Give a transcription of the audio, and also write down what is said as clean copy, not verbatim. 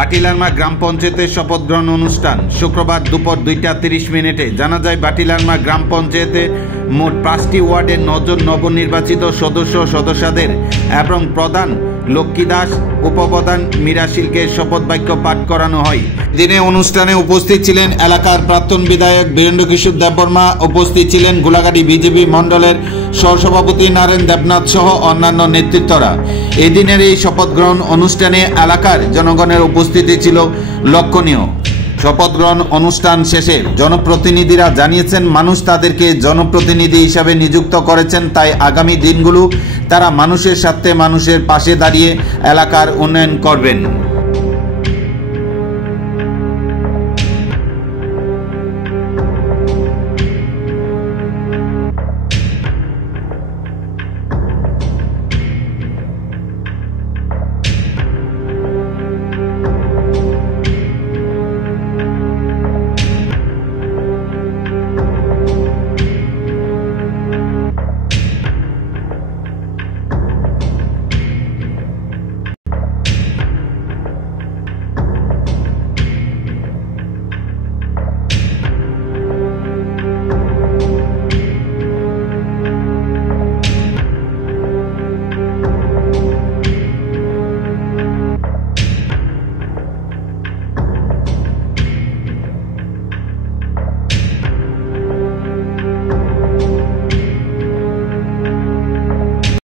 বাটিলারমা গ্রাম পঞ্চায়েতের শপথ গ্রহণ অনুষ্ঠান শুক্রবার দুপুর 2:30 জানা যায় বাটিলারমা গ্রাম পঞ্চায়েতে মোট 5টি ওয়ার্ডের 9 জন নবনির্বাচিত সদস্যদের এবং প্রধান লক্ষ্মী দাস, উপপ্রধান মীরাশিলকে শপথ বাক্য পাঠ করানো হয়। দিনে অনুষ্ঠানে উপস্থিত ছিলেন এলাকার প্রাক্তন বিধায়ক বীরেন্দ্র কিশোর দেববর্মা, উপস্থিত ছিলেন গোলাঘাটি বিজেপি মণ্ডলের সহসভাপতি নারায়ণ দেবনাথ সহ অন্যান্য নেতৃত্বরা। এই দিনের এই শপথ গ্রহণ অনুষ্ঠানে এলাকার জনগণের উপস্থিতি ছিল লক্ষণীয়। শপথ গ্রহণ অনুষ্ঠান শেষে জনপ্রতিনিধিরা জানিয়েছেন মানুষ তাদেরকে জনপ্রতিনিধি হিসাবে নিযুক্ত করেছেন, তাই আগামী দিনগুলো তারা মানুষের স্বার্থে মানুষের পাশে দাঁড়িয়ে এলাকার উন্নয়ন করবেন।